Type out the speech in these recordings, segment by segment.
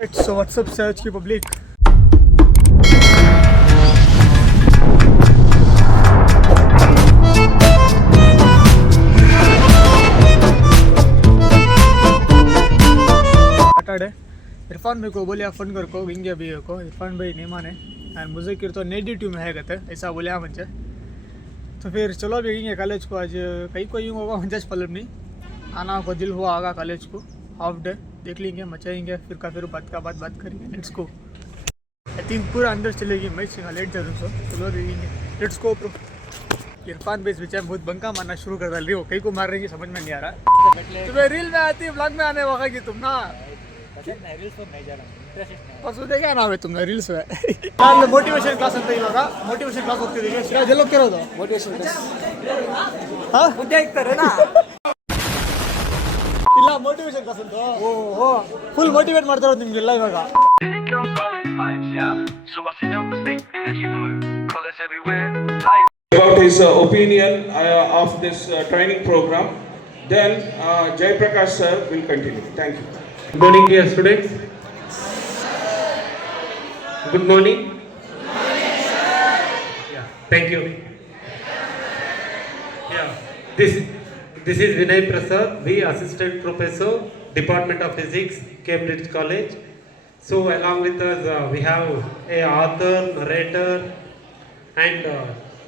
So what's up Search की public? Saturday Irfan मेरे को बोले फ़ोन कर को विंगे अभी को इरफान भाई नेमान है एंड मुझे किर तो नेगेटिव में है कहते ऐसा बोले मुझे तो फिर चलो अभी विंगे कॉलेज को आज कहीं को यूँ होगा मुझे पलब नहीं आना को दिल हुआ आगा कॉलेज को हाफ डे देख लेंगे मचाएंगे फिर का फिर बात करेंगे लेट्स गो आई थिंक पूरा अंदर चलेगी मैं लेट जरूर सो चलो देखेंगे let's go pro Irfan base बेचारा बहुत बंका मारना शुरू कर रही हो कहीं को मार रही है समझ में नहीं आ रहा तुम्हें रील में आती है ब्लॉग में आने वाला की तुम ना परसों देखा नावे तुमने रील्स में मोटिवेशन क्लास ಅಂತ ಇವಾಗ ಮೋಟಿವೇಶನ್ ಕ್ಲಾಸ್ ಹೋಗ್ತಿದ್ದೀವಿ ಸಿರಾಜ್ ಎಲ್ಲಿ ಹೋಗ್ತಿರೋದು ಮೋಟಿವೇಶನ್ ಕ್ಲಾಸ್ ಹಾ ಮುಂದೆ ಹೋಗ್ತಾರೇನಾ ಇಲ್ಲ ಮೋಟಿವೇಶನ್ ಕ್ಲಾಸ್ ಅಂತ ಓಹೋ ಫುಲ್ ಮೋಟಿವೇಟ್ ಮಾಡ್ತಾ ಇರೋದು ನಿಮಗೆಲ್ಲ ಇವಾಗ about his opinion of this training program. Then Jai Prakash sir will continue. Thank you. Good morning, dear students. Good morning. Yeah, thank you. Yeah, this is Vinay Prasad, the Assistant Professor, Department of Physics, Cambridge College. So along with us we have a author, narrator and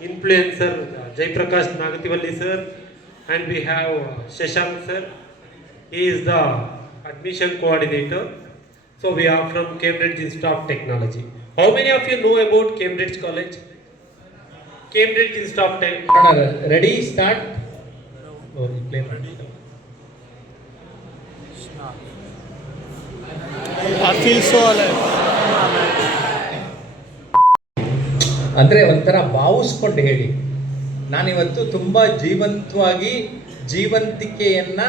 influencer Jai Prakash Nagativalli sir, and we have Shashank sir. He is the admission coordinator. So we are from Cambridge Institute of Technology. How many of you know about Cambridge College? Cambridge Institute of Technology. Ready? Start. Oh, you play. I feel so alive. ಅಂದರೆ ಒಂಥರ ಭಾವಿಸ್ಕೊಂಡು ಹೇಳಿ ನಾನಿವತ್ತು ತುಂಬ ಜೀವಂತವಾಗಿ ಜೀವಂತಿಕೆಯನ್ನು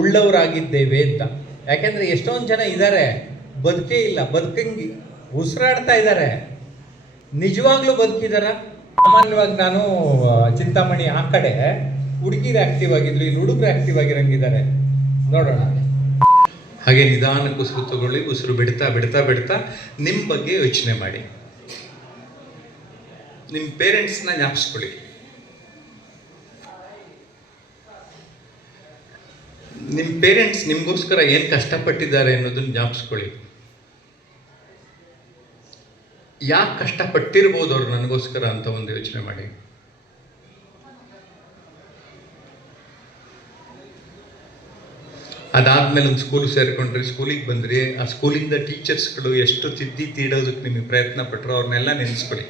ಉಳ್ಳವರಾಗಿದ್ದೇವೆ ಅಂತ. ಯಾಕೆಂದರೆ ಎಷ್ಟೊಂದು ಜನ ಇದ್ದಾರೆ ಬದುಕೇ ಇಲ್ಲ, ಬದುಕಂಗಿ ಉಸಿರಾಡ್ತಾ ಇದ್ದಾರೆ, ನಿಜವಾಗ್ಲೂ ಬದುಕಿದಾರ? ಸಾಮಾನ್ಯವಾಗಿ ನಾನು ಚಿಂತಾಮಣಿ ಆ ಕಡೆ ಹುಡುಗಿರು ಆ್ಯಕ್ಟಿವ್ ಆಗಿದ್ರು, ಇಲ್ಲಿ ಹುಡುಗರು ಆ್ಯಕ್ಟಿವ್ ಆಗಿರಂಗಿದ್ದಾರೆ. ನೋಡೋಣ. ಹಾಗೆ ನಿಧಾನಕ್ಕೆ ಉಸಿರು ತಗೊಳ್ಳಿ. ಉಸಿರು ಬಿಡ್ತಾ ಬಿಡ್ತಾ ಬಿಡ್ತಾ ನಿಮ್ಮ ಬಗ್ಗೆ ಯೋಚನೆ ಮಾಡಿ. ನಿಮ್ಮ ಪೇರೆಂಟ್ಸ್ನ ಜ್ಞಾಪಿಸ್ಕೊಳ್ಳಿ. ನಿಮ್ಮ ಪೇರೆಂಟ್ಸ್ ನಿಮಗೋಸ್ಕರ ಏನು ಕಷ್ಟಪಟ್ಟಿದ್ದಾರೆ ಅನ್ನೋದನ್ನ ಜ್ಞಾಪಿಸ್ಕೊಳ್ಳಿ. ಯಾಕೆ ಕಷ್ಟಪಟ್ಟಿರ್ಬೋದು ಅವರು ನನಗೋಸ್ಕರ ಅಂತ ಒಂದು ಯೋಚನೆ ಮಾಡಿ. ಅದಾದಮೇಲೆ ಒಂದು ಸ್ಕೂಲ್ ಸೇರಿಕೊಂಡ್ರಿ, ಸ್ಕೂಲಿಗೆ ಬಂದ್ರಿ, ಆ ಸ್ಕೂಲಿಂದ ಟೀಚರ್ಸ್ಗಳು ಎಷ್ಟು ತಿದ್ದಿ ತೀಡೋದಕ್ಕೆ ನಿಮಗೆ ಪ್ರಯತ್ನ ಪಟ್ಟರು ಅವ್ರನ್ನೆಲ್ಲ ನೆನೆಸ್ಕೊಳ್ಳಿ.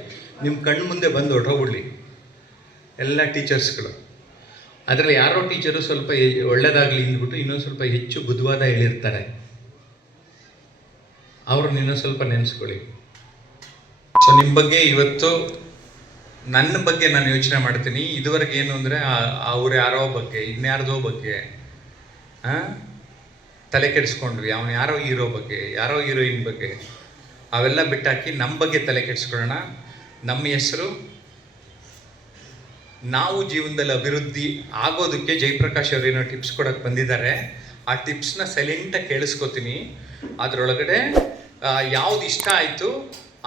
ನಿಮ್ಮ ಕಣ್ಣು ಮುಂದೆ ಬಂದು ಹೊರಟೋಗ್ಬಿಡ್ಲಿ ಎಲ್ಲ ಟೀಚರ್ಸ್ಗಳು. ಅದರಲ್ಲಿ ಯಾರೋ ಟೀಚರು ಸ್ವಲ್ಪ ಒಳ್ಳೆಯದಾಗಲಿ ಅಂದ್ಬಿಟ್ಟು ಇನ್ನೊಂದು ಸ್ವಲ್ಪ ಹೆಚ್ಚು ಬುದ್ಧವಾದ ಹೇಳಿರ್ತಾರೆ, ಅವ್ರನ್ನ ಇನ್ನೊಂದು ಸ್ವಲ್ಪ ನೆನೆಸ್ಕೊಳ್ಳಿ. ಸೊ ನಿಮ್ಮ ಬಗ್ಗೆ ಇವತ್ತು ನನ್ನ ಬಗ್ಗೆ ನಾನು ಯೋಚನೆ ಮಾಡ್ತೀನಿ. ಇದುವರೆಗೆ ಏನು ಅಂದರೆ ಅವ್ರು ಯಾರೋ ಬಗ್ಗೆ ಇನ್ಯಾರ್ದೋ ಬಗ್ಗೆ ತಲೆ ಕೆಡಿಸ್ಕೊಂಡ್ವಿ. ಅವನು ಯಾರೋ ಹೀರೋ ಬಗ್ಗೆ, ಯಾರೋ ಹೀರೋಯಿನ್ ಬಗ್ಗೆ ಅವೆಲ್ಲ ಬಿಟ್ಟಾಕಿ ನಮ್ಮ ಬಗ್ಗೆ ತಲೆ ಕೆಡಿಸ್ಕೊಳ್ಳೋಣ. ನಮ್ಮ ಹೆಸರು, ನಾವು ಜೀವನದಲ್ಲಿ ಅಭಿವೃದ್ಧಿ ಆಗೋದಕ್ಕೆ ಜಯಪ್ರಕಾಶ್ ಅವರು ಏನೋ ಟಿಪ್ಸ್ ಕೊಡೋಕ್ಕೆ ಬಂದಿದ್ದಾರೆ. ಆ ಟಿಪ್ಸ್ನ ಸೈಲೆಂಟಾಗಿ ಕೇಳಿಸ್ಕೊತೀನಿ. ಅದರೊಳಗಡೆ ಯಾವ್ದು ಇಷ್ಟ ಆಯಿತು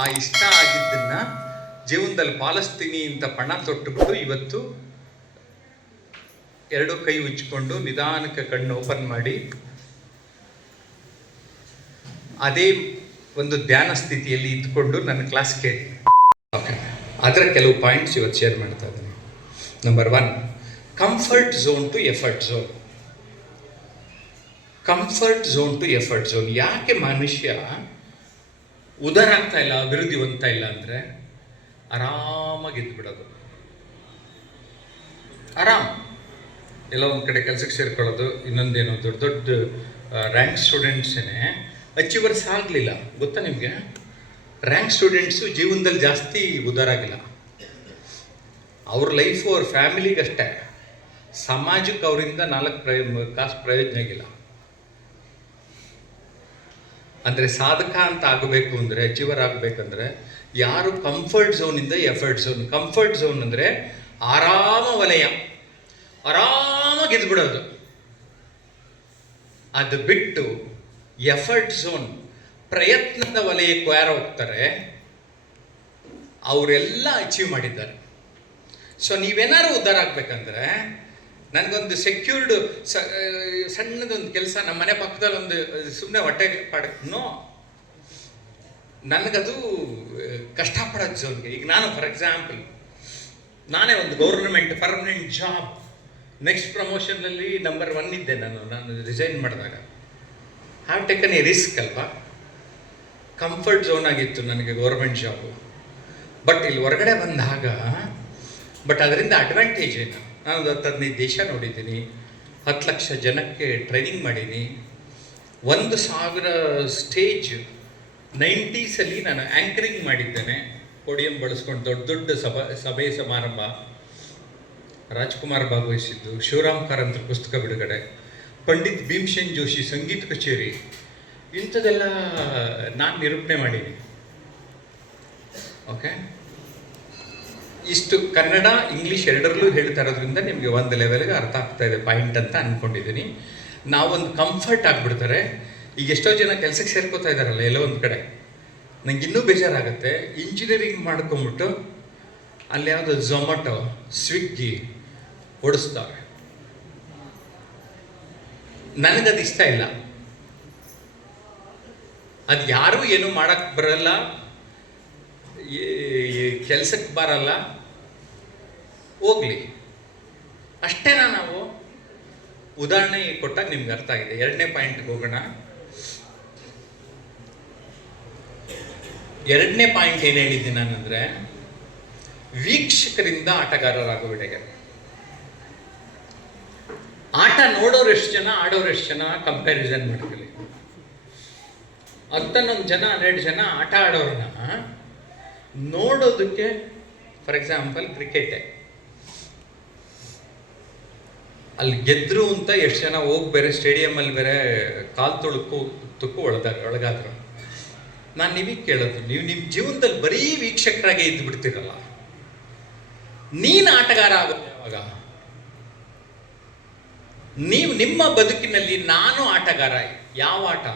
ಆ ಇಷ್ಟ ಆಗಿದ್ದನ್ನು ಜೀವನದಲ್ಲಿ ಪಾಲಿಸ್ತೀನಿ ಅಂತ ಪಣ ತೊಟ್ಟುಬಿಟ್ಟು ಇವತ್ತು ಎರಡು ಕೈ ಉಜ್ಜಿಕೊಂಡು ನಿಧಾನಕ್ಕೆ ಕಣ್ಣು ಓಪನ್ ಮಾಡಿ ಅದೇ ಒಂದು ಧ್ಯಾನ ಸ್ಥಿತಿಯಲ್ಲಿ ಇದ್ಕೊಂಡು ನನ್ನ ಕ್ಲಾಸ್ ಕೇಳಿ. ಓಕೆ, ಅದರ ಕೆಲವು ಪಾಯಿಂಟ್ಸ್ ಇವತ್ತು ಶೇರ್ ಮಾಡ್ತಾ ಇದ್ದೀನಿ. Number 1, comfort zone to effort zone. Comfort zone to effort zone. ಯಾಕೆ ಮನುಷ್ಯ ಉದಾರ ಆಗ್ತಾ ಇಲ್ಲ, ಅಭಿವೃದ್ಧಿ ಹೊಂದ್ತಾ ಇಲ್ಲ ಅಂದರೆ ಆರಾಮಾಗಿ ಇದ್ಬಿಡೋದು. ಆರಾಮ್ ಎಲ್ಲ ಒಂದು ಕಡೆ ಕೆಲಸಕ್ಕೆ ಸೇರ್ಕೊಳ್ಳೋದು. ಇನ್ನೊಂದೇನು, ದೊಡ್ಡ ದೊಡ್ಡ ರ್ಯಾಂಕ್ ಸ್ಟೂಡೆಂಟ್ಸೇ ಅಚೀವರ್ಸ್ ಆಗಲಿಲ್ಲ ಗೊತ್ತಾ ನಿಮಗೆ? ರ್ಯಾಂಕ್ ಸ್ಟೂಡೆಂಟ್ಸು ಜೀವನದಲ್ಲಿ ಜಾಸ್ತಿ ಉದಾರ ಆಗಿಲ್ಲ. ಅವ್ರ ಲೈಫು ಅವ್ರ ಫ್ಯಾಮಿಲಿಗಷ್ಟೇ, ಸಮಾಜಕ್ಕೆ ಅವರಿಂದ 4 ಕಾಸು ಪ್ರಯೋಜನ ಆಗಿಲ್ಲ. ಅಂದರೆ ಸಾಧಕ ಅಂತ ಆಗಬೇಕು ಅಂದರೆ, ಅಚೀವರ್ ಆಗಬೇಕಂದ್ರೆ ಯಾರು ಕಂಫರ್ಟ್ ಝೋನಿಂದ ಎಫರ್ಟ್ ಝೋನ್. ಕಂಫರ್ಟ್ ಝೋನ್ ಅಂದರೆ ಆರಾಮ ವಲಯ, ಆರಾಮಾಗಿದ್ಬಿಡೋದು. ಅದು ಬಿಟ್ಟು ಎಫರ್ಟ್ ಝೋನ್, ಪ್ರಯತ್ನದ ವಲಯಕ್ಕೆ ಯಾರು ಹೋಗ್ತಾರೆ ಅವರೆಲ್ಲ ಅಚೀವ್ ಮಾಡಿದ್ದಾರೆ. ಸೊ ನೀವೇನಾದ್ರು ಉದ್ಧಾರ ಆಗ್ಬೇಕಂದ್ರೆ, ನನಗೊಂದು ಸೆಕ್ಯೂರ್ಡ್ ಸಣ್ಣದೊಂದು ಕೆಲಸ, ನಮ್ಮ ಮನೆ ಪಕ್ಕದಲ್ಲಿ ಒಂದು ಸುಮ್ಮನೆ ಹೊಟ್ಟೆ ನೋ, ನನಗದು ಕಷ್ಟಪಡೋದು ಝೋನ್ಗೆ. ಈಗ ನಾನು ಫಾರ್ ಎಕ್ಸಾಂಪಲ್ ನಾನೇ ಒಂದು ಗೌರ್ಮೆಂಟ್ ಪರ್ಮನೆಂಟ್ ಜಾಬ್, ನೆಕ್ಸ್ಟ್ ಪ್ರಮೋಷನ್ನಲ್ಲಿ ನಂಬರ್ 1 ಇದ್ದೆ ನಾನು ರಿಸೈನ್ ಮಾಡಿದಾಗ. ಹ್ಯಾವ್ ಟೇಕನ್ ಎ ರಿಸ್ಕ್ ಅಲ್ವಾ. ಕಂಫರ್ಟ್ ಝೋನ್ ಆಗಿತ್ತು ನನಗೆ ಗೌರ್ಮೆಂಟ್ ಜಾಬು. ಬಟ್ ಇಲ್ಲಿ ಹೊರಗಡೆ ಬಂದಾಗ ಅದರಿಂದ ಅಡ್ವಾಂಟೇಜ್ ಏನು, ನಾನು 10-15 ದೇಶ ನೋಡಿದ್ದೀನಿ, 10 ಲಕ್ಷ ಜನಕ್ಕೆ ಟ್ರೈನಿಂಗ್ ಮಾಡೀನಿ, 1,000 ಸ್ಟೇಜ್ 90s ನಾನು ಆ್ಯಂಕರಿಂಗ್ ಮಾಡಿದ್ದೇನೆ, ಪೋಡಿಯಂ ಬಳಸ್ಕೊಂಡು ದೊಡ್ಡ ಸಭೆ ಸಮಾರಂಭ. ರಾಜ್ಕುಮಾರ್ ಭಾಗವಹಿಸಿದ್ದು, ಶಿವರಾಮ್ ಕಾರಂತರ ಪುಸ್ತಕ ಬಿಡುಗಡೆ, ಪಂಡಿತ್ ಭೀಮ್ಸೇನ್ ಜೋಶಿ ಸಂಗೀತ ಕಚೇರಿ, ಇಂಥದ್ದೆಲ್ಲ ನಾನು ನಿರೂಪಣೆ ಮಾಡೀನಿ. ಓಕೆ, ಇಷ್ಟು ಕನ್ನಡ ಇಂಗ್ಲೀಷ್ ಎರಡರಲ್ಲೂ ಹೇಳ್ತಾ ಇರೋದ್ರಿಂದ ನಿಮಗೆ ಒಂದು ಲೆವೆಲ್ಗೆ ಅರ್ಥ ಆಗ್ತಾ ಇದೆ ಪಾಯಿಂಟ್ ಅಂತ ಅಂದ್ಕೊಂಡಿದ್ದೀನಿ. ನಾವೊಂದು ಕಂಫರ್ಟ್ ಆಗಿಬಿಡ್ತಾರೆ. ಈಗ ಎಷ್ಟೋ ಜನ ಕೆಲಸಕ್ಕೆ ಸೇರ್ಕೋತಾ ಇದ್ದಾರಲ್ಲ ಎಲ್ಲೋ ಒಂದು ಕಡೆ, ನಂಗೆ ಇನ್ನೂ ಬೇಜಾರಾಗುತ್ತೆ. ಇಂಜಿನಿಯರಿಂಗ್ ಮಾಡ್ಕೊಂಬಿಟ್ಟು ಅಲ್ಲಿ ಯಾವುದೋ ಝೊಮ್ಯಾಟೊ, ಸ್ವಿಗ್ಗಿ ಓಡಿಸ್ತಾರೆ. ನನಗದು ಇಷ್ಟ ಇಲ್ಲ. ಅದು ಯಾರೂ ಏನೂ ಮಾಡೋಕ್ಕೆ ಬರಲ್ಲ, ಕೆಲಸಕ್ಕೆ ಬರಲ್ಲ, ಹೋಗ್ಲಿ ಅಷ್ಟೇನಾ. ನಾವು ಉದಾಹರಣೆ ಕೊಟ್ಟಾಗ ನಿಮ್ಗೆ ಅರ್ಥ ಆಗಿದೆ. 2ನೇ ಪಾಯಿಂಟ್ಗೆ ಹೋಗೋಣ. 2ನೇ ಪಾಯಿಂಟ್ ಏನು ಹೇಳಿದ್ದೀನಿ ನಾನಂದರೆ, ವೀಕ್ಷಕರಿಂದ ಆಟಗಾರರಾಗುವಿಡೆಗೆ. ಆಟ ನೋಡೋರು ಎಷ್ಟು ಜನ, ಆಡೋರು ಎಷ್ಟು ಜನ ಕಂಪ್ಯಾರಿಸನ್ ಮಾಡ್ಕೊಳ್ಳಿ. 11 ಜನ 12 ಜನ ಆಟ ಆಡೋರನ್ನ ನೋಡೋದಕ್ಕೆ, ಫಾರ್ ಎಕ್ಸಾಂಪಲ್ ಕ್ರಿಕೆಟೇ, ಅಲ್ಲಿ ಗೆದ್ರು ಅಂತ ಎಷ್ಟು ಜನ ಹೋಗಿ ಬೇರೆ ಸ್ಟೇಡಿಯಮಲ್ಲಿ ಬೇರೆ ಕಾಲು ತುಕ್ಕು ಒಳಗಾದ್ರು. ನಾನು ನಿಮಗೆ ಕೇಳೋದು, ನೀವು ನಿಮ್ಮ ಜೀವನದಲ್ಲಿ ಬರೀ ವೀಕ್ಷಕರಾಗೆ ಇದ್ದು ಬಿಡ್ತೀರಲ್ಲ, ನೀನು ಆಟಗಾರ ಆಗೋದು ಯಾವಾಗ? ನೀವು ನಿಮ್ಮ ಬದುಕಿನಲ್ಲಿ ನಾನು ಆಟಗಾರ. ಯಾವ ಆಟ?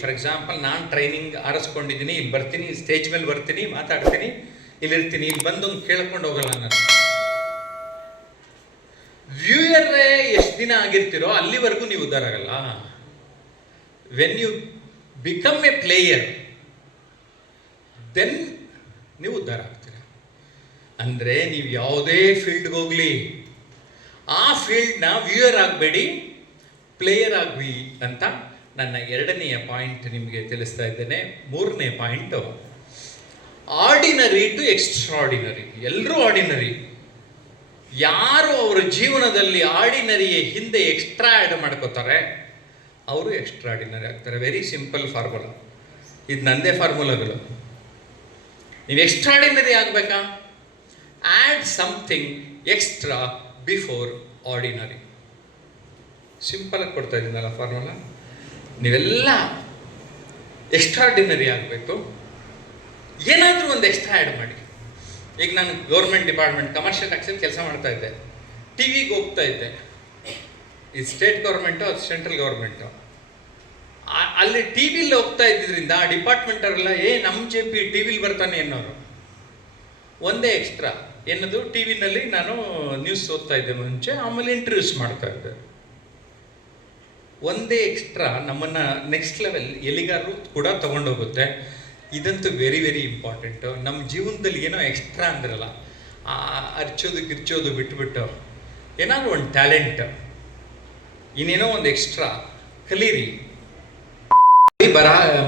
ಫಾರ್ ಎಕ್ಸಾಂಪಲ್ ನಾನು ಟ್ರೈನಿಂಗ್ ಆರಿಸ್ಕೊಂಡಿದ್ದೀನಿ, ಇಲ್ಲಿ ಬರ್ತೀನಿ, ಸ್ಟೇಜ್ ಮೇಲೆ ಬರ್ತೀನಿ, ಮಾತಾಡ್ತೀನಿ, ಇಲ್ಲಿರ್ತೀನಿ, ಇಲ್ಲಿ ಬಂದೊಂದು ಕೇಳ್ಕೊಂಡು ಹೋಗಲ್ಲ ನಾನು. ವ್ಯೂಯರೇ ಎಷ್ಟು ದಿನ ಆಗಿರ್ತೀರೋ ಅಲ್ಲಿವರೆಗೂ ನೀವು ಉದ್ಧಾರ ಆಗಲ್ಲ. When you become a player, then ನೀವು ಉದ್ಧಾರ ಆಗ್ತೀರ. ಅಂದರೆ ನೀವು ಯಾವುದೇ ಫೀಲ್ಡ್ಗೆ ಹೋಗಲಿ, ಆ ಫೀಲ್ಡ್ನ ವ್ಯೂಯರ್ ಆಗಬೇಡಿ, ಪ್ಲೇಯರ್ ಆಗಲಿ ಅಂತ ನನ್ನ 2ನೆಯ ಪಾಯಿಂಟ್ ನಿಮಗೆ ತಿಳಿಸ್ತಾ ಇದ್ದೇನೆ. 3ನೇ ಪಾಯಿಂಟು, ಆರ್ಡಿನರಿ ಟು ಎಕ್ಸ್ಟ್ರಾರ್ಡಿನರಿ. ಎಲ್ಲರೂ ಆರ್ಡಿನರಿ. ಯಾರು ಅವರ ಜೀವನದಲ್ಲಿ ಆರ್ಡಿನರಿಯ ಹಿಂದೆ ಎಕ್ಸ್ಟ್ರಾ ಆ್ಯಡ್ ಮಾಡ್ಕೋತಾರೆ ಅವರು ಎಕ್ಸ್ಟ್ರಾರ್ಡಿನರಿ ಆಗ್ತಾರೆ. Very simple formula. ಇದು ನಂದೇ ಫಾರ್ಮುಲಾಗಳು. ನೀವು ಎಕ್ಸ್ಟ್ರಾರ್ಡಿನರಿ ಆಗಬೇಕಾ? Add something extra before ordinary. ಸಿಂಪಲಾಗಿ ಕೊಡ್ತಾ ಇದ್ದೀನಲ್ಲ ಫಾರ್ಮುಲಾ. ನೀವೆಲ್ಲ ಎಕ್ಸ್ಟ್ರಾರ್ಡಿನರಿ ಆಗಬೇಕು, ಏನಾದರೂ ಒಂದು ಎಕ್ಸ್ಟ್ರಾ ಆ್ಯಡ್ ಮಾಡಿ. ಈಗ ನಾನು ಗೌರ್ಮೆಂಟ್ ಡಿಪಾರ್ಟ್ಮೆಂಟ್ ಕಮರ್ಷಿಯಲ್ ಟ್ಯಾಕ್ಸಲ್ಲಿ ಕೆಲಸ ಮಾಡ್ತಾ ಇದ್ದೆ, ಟಿ ವಿಗೆ ಹೋಗ್ತಾ ಇದ್ದೆ. ಇದು ಸ್ಟೇಟ್ ಗೌರ್ಮೆಂಟು, ಅದು ಸೆಂಟ್ರಲ್ ಗೌರ್ಮೆಂಟು. ಅಲ್ಲಿ ಟಿ ವಿಲಿ ಹೋಗ್ತಾ ಇದ್ದಿದ್ದರಿಂದ ಆ ಡಿಪಾರ್ಟ್ಮೆಂಟ್ ಅವರೆಲ್ಲ ನಮ್ಮ JP ಟಿ ವಿಲಿ ಬರ್ತಾನೆ ಅನ್ನೋರು. ಒಂದೇ ಎಕ್ಸ್ಟ್ರಾ ಏನದು, ಟಿ ವಿನಲ್ಲಿ ನಾನು ನ್ಯೂಸ್ ಓದ್ತಾ ಇದ್ದೆ ಮುಂಚೆ, ಆಮೇಲೆ ಇಂಟರ್ವ್ಯೂಸ್ ಮಾಡ್ತಾ ಇದ್ದೆ. ಒಂದೇ ಎಕ್ಸ್ಟ್ರಾ ನಮ್ಮನ್ನು ನೆಕ್ಸ್ಟ್ ಲೆವೆಲ್ ಎಲ್ಲಿಗಾರು ಕೂಡ ತೊಗೊಂಡೋಗುತ್ತೆ. ಇದಂತೂ ವೆರಿ ವೆರಿ ಇಂಪಾರ್ಟೆಂಟು. ನಮ್ಮ ಜೀವನದಲ್ಲಿ ಏನೋ ಎಕ್ಸ್ಟ್ರಾ ಅಂದ್ರಲ್ಲ, ಅರ್ಚೋದು ಕಿರ್ಚೋದು ಬಿಟ್ಬಿಟ್ಟು ಏನಾದರೂ ಒಂದು ಟ್ಯಾಲೆಂಟ್, ಇನ್ನೇನೋ ಒಂದು ಎಕ್ಸ್ಟ್ರಾ ಕಲೀರಿ.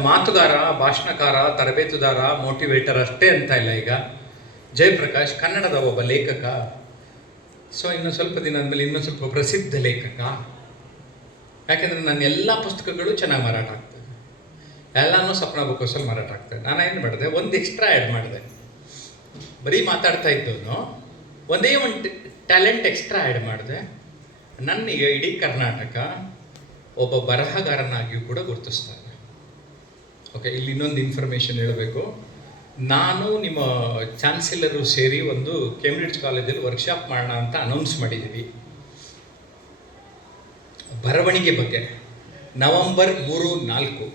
ಮಾತುಗಾರ, ಭಾಷಣಕಾರ, ತರಬೇತುದಾರ, ಮೋಟಿವೇಟರ್ ಅಷ್ಟೇ ಅಂತ ಇಲ್ಲ. ಈಗ ಜಯಪ್ರಕಾಶ್ ಕನ್ನಡದ ಒಬ್ಬ ಲೇಖಕ. ಸೊ ಇನ್ನು ಸ್ವಲ್ಪ ದಿನ ಆದಮೇಲೆ ಇನ್ನೂ ಸ್ವಲ್ಪ ಪ್ರಸಿದ್ಧ ಲೇಖಕ. ಯಾಕೆಂದರೆ ನನ್ನ ಎಲ್ಲ ಪುಸ್ತಕಗಳು ಚೆನ್ನಾಗಿ ಮಾರಾಟ ಆಗ್ತದೆ, ಎಲ್ಲನೂ ಸಪ್ನ ಬುಕ್ ಹೌಸಲ್ಲಿ ಮಾರಾಟ ಆಗ್ತದೆ. ನಾನೇನು ಮಾಡಿದೆ, ಒಂದು ಎಕ್ಸ್ಟ್ರಾ ಆ್ಯಡ್ ಮಾಡಿದೆ. ಬರೀ ಮಾತಾಡ್ತಾ ಇದ್ದವನು ಒಂದೇ ಒಂದು ಟ್ಯಾಲೆಂಟ್ ಎಕ್ಸ್ಟ್ರಾ ಆ್ಯಡ್ ಮಾಡಿದೆ. ನನ್ನೀಗ ಇಡೀ ಕರ್ನಾಟಕ ಒಬ್ಬ ಬರಹಗಾರನಾಗಿಯೂ ಕೂಡ ಗುರುತಿಸ್ತಾರೆ. ಓಕೆ, ಇಲ್ಲಿ ಇನ್ನೊಂದು ಇನ್ಫಾರ್ಮೇಷನ್ ಹೇಳಬೇಕು. ನಾನು ನಿಮ್ಮ ಚಾನ್ಸಲರು ಸೇರಿ ಒಂದು ಕೇಂಬ್ರಿಡ್ಜ್ ಕಾಲೇಜಲ್ಲಿ ವರ್ಕ್ಶಾಪ್ ಮಾಡೋಣ ಅಂತ ಅನೌನ್ಸ್ ಮಾಡಿದ್ದೀವಿ. ಬರವಣಿಗೆ ಬಗ್ಗೆ ನವಂಬರ್ 3-4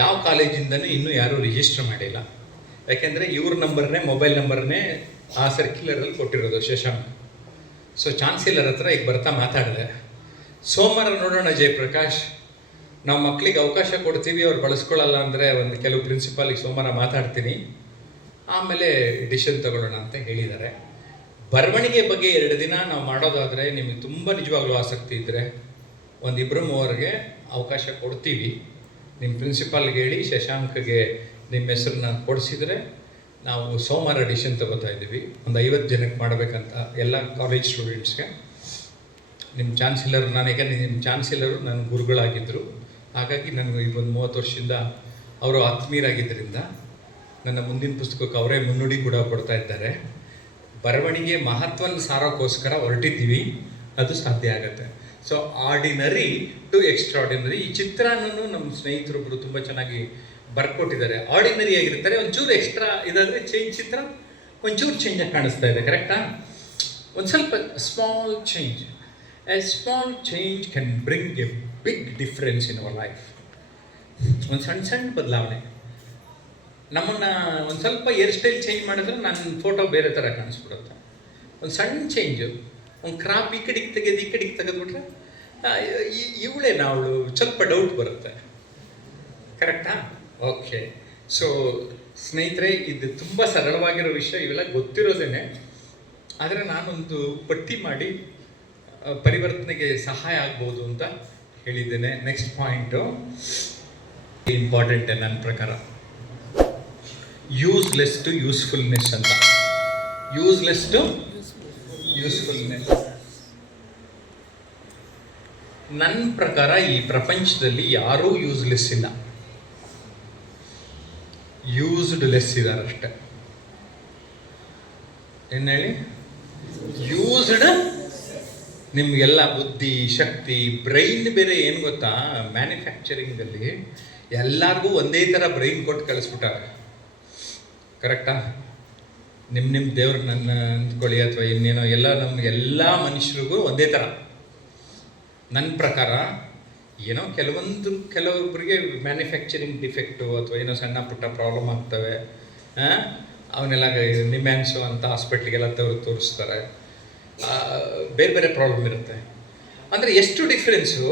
ಯಾವ ಕಾಲೇಜಿಂದನೂ ಇನ್ನೂ ಯಾರೂ ರಿಜಿಸ್ಟರ್ ಮಾಡಿಲ್ಲ. ಯಾಕೆಂದರೆ ಇವ್ರ ನಂಬರ್ನೇ, ಮೊಬೈಲ್ ನಂಬರ್ನೇ ಆ ಸರ್ಕ್ಯುಲರಲ್ಲಿ ಕೊಟ್ಟಿರೋದು ಶಶಾಂಕ್. ಸೊ ಚಾನ್ಸಲರ್ ಹತ್ರ ಈಗ ಬರ್ತಾ ಮಾತಾಡಿದೆ. ಸೋಮವಾರ ನೋಡೋಣ ಜಯಪ್ರಕಾಶ್, ನಾವು ಮಕ್ಕಳಿಗೆ ಅವಕಾಶ ಕೊಡ್ತೀವಿ, ಅವ್ರು ಬಳಸ್ಕೊಳ್ಳಲ್ಲ ಅಂದರೆ ಒಂದು ಕೆಲವು ಪ್ರಿನ್ಸಿಪಾಲಿಗೆ ಸೋಮವಾರ ಮಾತಾಡ್ತೀನಿ, ಆಮೇಲೆ ಡಿಸಿಷನ್ ತಗೊಳ್ಳೋಣ ಅಂತ ಹೇಳಿದ್ದಾರೆ. ಬರವಣಿಗೆ ಬಗ್ಗೆ 2 ದಿನ ನಾವು ಮಾಡೋದಾದರೆ ನಿಮಗೆ ತುಂಬ ನಿಜವಾಗ್ಲೂ ಆಸಕ್ತಿ ಇದ್ದರೆ 1-2-3 ಅವಕಾಶ ಕೊಡ್ತೀವಿ. ನಿಮ್ಮ ಪ್ರಿನ್ಸಿಪಾಲ್ಗೆ ಹೇಳಿ ಶಶಾಂಕ್ಗೆ ನಿಮ್ಮ ಹೆಸರನ್ನ ಕೊಡಿಸಿದರೆ ನಾವು ಸೋಮವಾರ ಡಿಸಿಷನ್ ತಗೋತಾ ಇದ್ದೀವಿ. ಒಂದು 50 ಜನಕ್ಕೆ ಮಾಡಬೇಕಂತ, ಎಲ್ಲ ಕಾಲೇಜ್ ಸ್ಟೂಡೆಂಟ್ಸ್ಗೆ. ನಿಮ್ಮ ಚಾನ್ಸಲರ್, ಯಾಕೆಂದರೆ ನಿಮ್ಮ ಚಾನ್ಸಲರು ನನ್ನ ಗುರುಗಳಾಗಿದ್ದರು, ಹಾಗಾಗಿ ನನಗೆ ಈಗ ಒಂದು 30 ವರ್ಷದಿಂದ ಅವರು ಆತ್ಮೀಯರಾಗಿದ್ದರಿಂದ ನನ್ನ ಮುಂದಿನ ಪುಸ್ತಕಕ್ಕೆ ಅವರೇ ಮುನ್ನುಡಿ ಕೂಡ ಕೊಡ್ತಾ ಇದ್ದಾರೆ. ಬರವಣಿಗೆ ಮಹತ್ವನ ಸಾರೋಕ್ಕೋಸ್ಕರ ಹೊರಟಿದ್ದೀವಿ, ಅದು ಸಾಧ್ಯ ಆಗುತ್ತೆ. So ordinary to extraordinary. ಈ ಚಿತ್ರನೂ ನಮ್ಮ ಸ್ನೇಹಿತರೊಬ್ಬರು ತುಂಬ ಚೆನ್ನಾಗಿ ಬರ್ಕೊಟ್ಟಿದ್ದಾರೆ. ಆರ್ಡಿನರಿ ಆಗಿರ್ತಾರೆ, ಒಂಚೂರು ಎಕ್ಸ್ಟ್ರಾ ಇದಾದರೆ ಚಿತ್ರ ಒಂಚೂರು ಚೇಂಜಾಗಿ ಕಾಣಿಸ್ತಾ ಇದೆ. ಕರೆಕ್ಟಾ? ಒಂದು ಸ್ವಲ್ಪ small change. A small change can bring a big difference in our life. ಒಂದು ಸಣ್ಣ ಬದಲಾವಣೆ. ನಮ್ಮನ್ನು ಒಂದು ಸ್ವಲ್ಪ ಹೇರ್ ಸ್ಟೈಲ್ ಚೇಂಜ್ ಮಾಡಿದ್ರೆ ನನ್ನ ಫೋಟೋ ಬೇರೆ ಥರ ಕಾಣಿಸ್ಬಿಡುತ್ತೆ. ಒಂದು ಸಣ್ಣ ಚೇಂಜು, ಒಂದು ಕ್ರಾಪ್ ಈ ಕಡೆಗೆ ತೆಗೆದುಬಿಟ್ರೆ ಇವಳೇನ ಅವಳು ಸ್ವಲ್ಪ ಡೌಟ್ ಬರುತ್ತೆ. ಕರೆಕ್ಟಾ? ಓಕೆ. ಸೊ ಸ್ನೇಹಿತರೆ, ಇದು ತುಂಬ ಸರಳವಾಗಿರೋ ವಿಷಯ, ಇವೆಲ್ಲ ಗೊತ್ತಿರೋದೇನೆ. ಆದರೆ ನಾನೊಂದು ಪಟ್ಟಿ ಮಾಡಿ ಪರಿವರ್ತನೆಗೆ ಸಹಾಯ ಆಗ್ಬೋದು ಅಂತ ಹೇಳಿದ್ದೇನೆ. ನೆಕ್ಸ್ಟ್ ಪಾಯಿಂಟು ಇಂಪಾರ್ಟೆಂಟ್ ನನ್ನ ಪ್ರಕಾರ, ಯೂಸ್ಲೆಸ್ ಟು ಯೂಸ್ಫುಲ್ನೆಸ್ ಅಂತ. Useless to usefulness. ನನ್ನ ಪ್ರಕಾರ ಈ ಪ್ರಪಂಚದಲ್ಲಿ ಯಾರೂ ಯೂಸ್ಲೆಸ್ ಇಲ್ಲ, ಯೂಸ್ಡ್ ಲೆಸ್ ಇದ್ದಾರೆ ಅಷ್ಟೆ. ಏನು ಹೇಳಿ? ಯೂಸ್ಡ್. ನಿಮಗೆಲ್ಲ ಬುದ್ಧಿ, ಶಕ್ತಿ, ಬ್ರೈನ್ ಬೇರೆ. ಏನು ಗೊತ್ತಾ, ಮ್ಯಾನುಫ್ಯಾಕ್ಚರಿಂಗಲ್ಲಿ ಎಲ್ಲರಿಗೂ ಒಂದೇ ಥರ ಬ್ರೈನ್ ಕೊಟ್ಟು ಕಳಿಸ್ಬಿಟ್ಟಾರೆ. ಕರೆಕ್ಟಾ? ನಿಮ್ಮ ದೇವ್ರು ನನ್ನ ಅಂದ್ಕೊಳ್ಳಿ ಅಥವಾ ಇನ್ನೇನೋ, ಎಲ್ಲ ಎಲ್ಲ ಮನುಷ್ಯರಿಗೂ ಒಂದೇ ಥರ. ನನ್ನ ಪ್ರಕಾರ ಏನೋ ಕೆಲವೊಬ್ಬರಿಗೆ ಮ್ಯಾನುಫ್ಯಾಕ್ಚರಿಂಗ್ ಡಿಫೆಕ್ಟು ಅಥವಾ ಏನೋ ಸಣ್ಣ ಪುಟ್ಟ ಪ್ರಾಬ್ಲಮ್ ಆಗ್ತವೆ, ಅವನ್ನೆಲ್ಲ ನಿಮ್ಯಾನ್ಸು ಅಂತ ಹಾಸ್ಪಿಟ್ಲಿಗೆಲ್ಲ ತೋರಿಸ್ತಾರೆ. ಬೇರೆ ಬೇರೆ ಪ್ರಾಬ್ಲಮ್ ಇರುತ್ತೆ. ಅಂದರೆ ಎಷ್ಟು ಡಿಫ್ರೆನ್ಸು.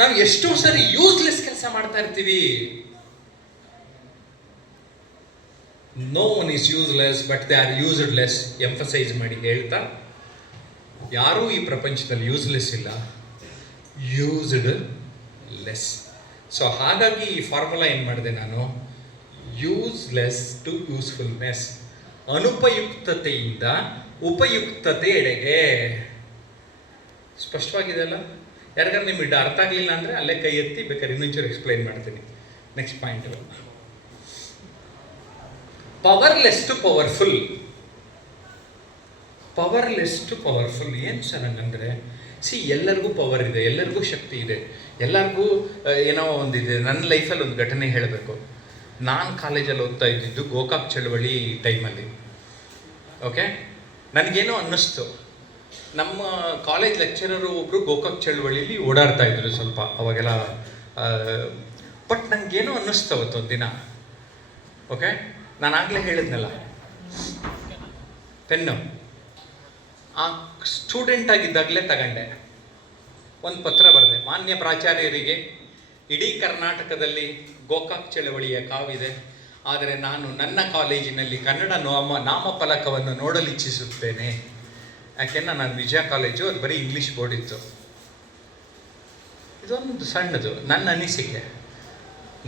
ನಾವು ಎಷ್ಟೋ ಸರಿ ಯೂಸ್ಲೆಸ್ ಕೆಲಸ ಮಾಡ್ತಾ ಇರ್ತೀವಿ. No one is useless but they are used less. Emphasize ಮಾಡಿ ಹೇಳ್ತಾ, ಯಾರೂ ಈ ಪ್ರಪಂಚದಲ್ಲಿ ಯೂಸ್ಲೆಸ್ ಇಲ್ಲ, ಯೂಸ್ಡ್ ಲೆಸ್. ಸೊ ಹಾಗಾಗಿ ಈ ಫಾರ್ಮುಲಾ ಏನು ಮಾಡಿದೆ ನಾನು, ಯೂಸ್ಲೆಸ್ ಟು ಯೂಸ್ಫುಲ್ನೆಸ್. ಅನುಪಯುಕ್ತತೆಯಿಂದ ಉಪಯುಕ್ತತೆ ಎಡೆಗೆ. ಸ್ಪಷ್ಟವಾಗಿದೆ ಅಲ್ಲ? ಯಾರಿಗಾರು ನಿಮಗೆ ಅರ್ಥ ಆಗಲಿಲ್ಲ ಅಂದರೆ ಅಲ್ಲೇ ಕೈ ಎತ್ತಿ, ಬೇಕಾದ್ರೆ ಇನ್ನೊಂಚೂರು ಎಕ್ಸ್ಪ್ಲೈನ್ ಮಾಡ್ತೀನಿ. Next point, powerless to powerful. Powerless to powerful ಏನು ಸರ್ ಹಂಗಂದರೆ, ಎಲ್ಲರಿಗೂ ಪವರ್ ಇದೆ, ಎಲ್ಲರಿಗೂ ಶಕ್ತಿ ಇದೆ, ಎಲ್ಲರಿಗೂ ಏನೋ ಒಂದಿದೆ. ನನ್ನ ಲೈಫಲ್ಲಿ ಒಂದು ಘಟನೆ ಹೇಳಬೇಕು. ನಾನು ಕಾಲೇಜಲ್ಲಿ ಓದ್ತಾ ಇದ್ದಿದ್ದು ಗೋಕಾಕ್ ಚಳವಳಿ ಟೈಮಲ್ಲಿ. ಓಕೆ, ನನಗೇನೋ ಅನ್ನಿಸ್ತು, ನಮ್ಮ ಕಾಲೇಜ್ ಲೆಕ್ಚರರು ಒಬ್ಬರು ಗೋಕಾಕ್ ಚಳವಳಿಲಿ ಓಡಾಡ್ತಾ ಇದ್ರು ಸ್ವಲ್ಪ ಅವಾಗೆಲ್ಲ. ಬಟ್ ನನಗೇನೋ ಅನ್ನಿಸ್ತು ಅವತ್ತೊಂದು ದಿನ. ಓಕೆ, ನಾನು ಆಗಲೇ ಹೇಳಿದ್ನಲ್ಲ, ಪೆನ್ನು ಆ ಸ್ಟೂಡೆಂಟ್ ಆಗಿದ್ದಾಗಲೇ ತಗೊಂಡೆ. ಒಂದು ಪತ್ರ ಬರೆದೆ, ಮಾನ್ಯ ಪ್ರಾಚಾರ್ಯರಿಗೆ, ಇಡೀ ಕರ್ನಾಟಕದಲ್ಲಿ ಗೋಕಾಕ್ ಚಳವಳಿಯ ಕಾವಿದೆ, ಆದರೆ ನಾನು ನನ್ನ ಕಾಲೇಜಿನಲ್ಲಿ ಕನ್ನಡ ನಾಮಫಲಕವನ್ನು ನೋಡಲಿಚ್ಛಿಸುತ್ತೇನೆ. ಯಾಕೆಂದ್ರೆ ನಾನು ವಿಜಯ ಕಾಲೇಜು, ಅದು ಬರೀ ಇಂಗ್ಲೀಷ್ ಬೋರ್ಡ್ ಇತ್ತು. ಇದೊಂದು ಸಣ್ಣದು ನನ್ನ ಅನಿಸಿಕೆ.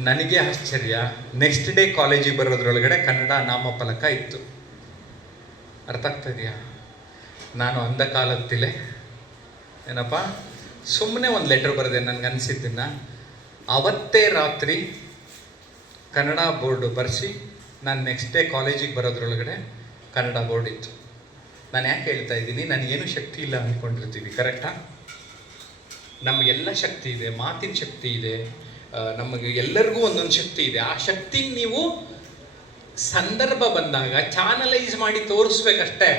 ನನಗೆ ಆಶ್ಚರ್ಯ, ನೆಕ್ಸ್ಟ್ ಡೇ ಕಾಲೇಜಿಗೆ ಬರೋದ್ರೊಳಗಡೆ ಕನ್ನಡ ನಾಮಫಲಕ ಇತ್ತು. ಅರ್ಥ ಆಗ್ತದೆಯಾ? ನಾನು ಅಂದ ಕಾಲತ್ತಿಲೆ ಏನಪ್ಪ, ಸುಮ್ಮನೆ ಒಂದು ಲೆಟ್ರ್ ಬರೆದೆ ನನಗನ್ಸಿದ್ದನ್ನು. ಅವತ್ತೇ ರಾತ್ರಿ ಕನ್ನಡ ಬೋರ್ಡು ಬರೆಸಿ ನಾನು ನೆಕ್ಸ್ಟ್ ಡೇ ಕಾಲೇಜಿಗೆ ಬರೋದ್ರೊಳಗಡೆ ಕನ್ನಡ ಬೋರ್ಡ್ ಇತ್ತು. ನಾನು ಯಾಕೆ ಹೇಳ್ತಾ ಇದ್ದೀನಿ, ನನಗೇನು ಶಕ್ತಿ ಇಲ್ಲ ಅಂದ್ಕೊಂಡಿರ್ತೀವಿ. ಕರೆಕ್ಟಾ? ನಮಗೆಲ್ಲ ಶಕ್ತಿ ಇದೆ, ಮಾತಿನ ಶಕ್ತಿ ಇದೆ, ನಮಗೆ ಎಲ್ಲರಿಗೂ ಒಂದೊಂದು ಶಕ್ತಿ ಇದೆ. ಆ ಶಕ್ತಿ ನೀವು ಸಂದರ್ಭ ಬಂದಾಗ ಚಾನಲೈಸ್ ಮಾಡಿ ತೋರಿಸ್ಬೇಕಷ್ಟೇ.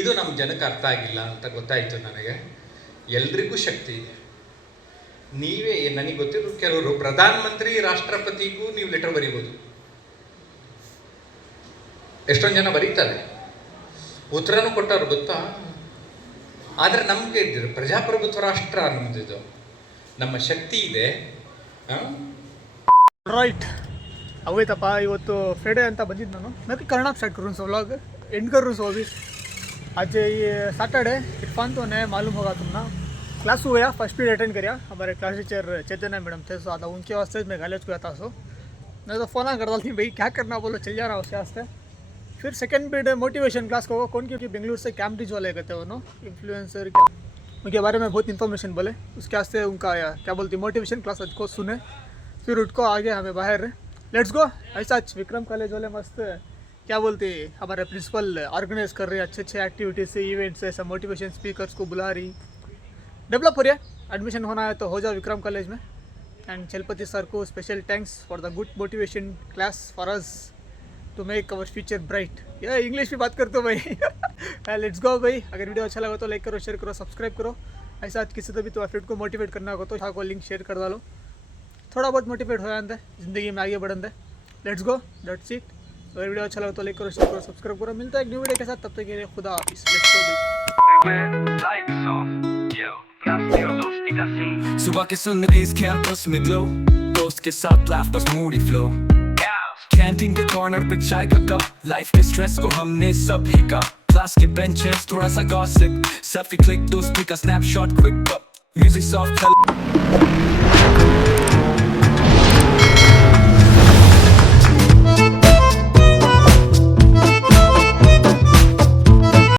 ಇದು ನಮ್ಮ ಜನಕ್ಕೆ ಅರ್ಥ ಆಗಿಲ್ಲ ಅಂತ ಗೊತ್ತಾಯಿತು ನನಗೆ. ಎಲ್ರಿಗೂ ಶಕ್ತಿ ಇದೆ. ನೀವೇ ನನಗೆ ಗೊತ್ತಿರೋ ಕೆಲವರು ಪ್ರಧಾನ ಮಂತ್ರಿ ರಾಷ್ಟ್ರಪತಿಗೂ ನೀವು ಲೆಟರ್ ಬರೀಬೋದು. ಎಷ್ಟೊಂದು ಜನ ಬರೀತಾರೆ, ಉತ್ತರನೂ ಕೊಟ್ಟವ್ರು ಗೊತ್ತಾ. ಆದರೆ ನಮಗೆ ಪ್ರಜಾಪ್ರಭುತ್ವ ರಾಷ್ಟ್ರ ಅನ್ನೋದಿದು ನಮ್ಮ ಶಕ್ತಿ ಇದೆ. ರೈಟ್ ಅವೈತಪ್ಪ, ಇವತ್ತು ಫ್ರೈಡೇ ಅಂತ ಬಂದಿದ್ದು ನಾನು. मैं करना स्टार्ट करूँ सो व्लॉग एंड कर रहा हूँ अभी. आज ये सैटरडे इरफान तो नहीं मालूम होगा तुम ना. क्लास हुआ या फर्स्ट पीरियड अटेंड करिया. हमारे क्लास टीचर चैतन्य मैडम थे, सो आता उनके वास्ते मैं कॉलेज को आता. सो मैं तो फ़ोन कर रहा थी भाई क्या करना, बोलो चल जा रहा उसके वास्ते. फिर सेकंड पीरियड मोटिवेशन क्लास को कौन, क्योंकि बेंगलुरु से कैम्ब्रिज वाले कहते हैं वो इन्फ्लुएंसर, उनके बारे में बहुत इन्फॉर्मेशन बोले. उसके वास्ते उनका क्या बोलती मोटिवेशन क्लास को सुने. फिर उठको आगे हमें बाहर लेट्स गो. ऐसा विक्रम कॉलेज वाले मस्त क्या बोलते हमारे प्रिंसिपल ऑर्गेनाइज कर रहे हैं अच्छे अच्छे एक्टिविटीज़ से, इवेंट्स, ऐसा मोटिवेशन स्पीकर्स को बुला रही. डेवलप हो रहा है. एडमिशन होना है तो हो जाओ विक्रम कॉलेज में. एंड चलपति सर को special thanks for the good motivation class for us to make our future bright. ये इंग्लिश भी बात करते हो भाई. लेट्स गो भाई. अगर वीडियो अच्छा लगा तो लाइक करो, शेयर करो, सब्सक्राइब करो. ऐसा किसी तो भी तो फ्रेंड को मोटिवेट करना हो तो को लिंक शेयर कर डालो. थोड़ा बहुत मोटिवेट हो जाता है ज़िंदगी में आगे बढ़ते. Let's go, that's it. अगर वीडियो अच्छा लगा तो लाइक करो, शेयर करो, सब्सक्राइब करो. मिलता है एक न्यू वीडियो के साथ, तब तक के लिए खुदा हाफिज़. लेट्स गो भाई. सुबह के सनराइज कैंपस में ग्लो, दोस्त के साथ लाफ्टर्स मूडी फ्लो, कैंटीन के कॉर्नर पे चाय का कप, लाइफ के स्ट्रेस को हमने सब हिका, क्लास के बेंचेस थोड़ा सा गॉसिप, सेल्फी क्लिक, दो speaker snapshot quick, music soft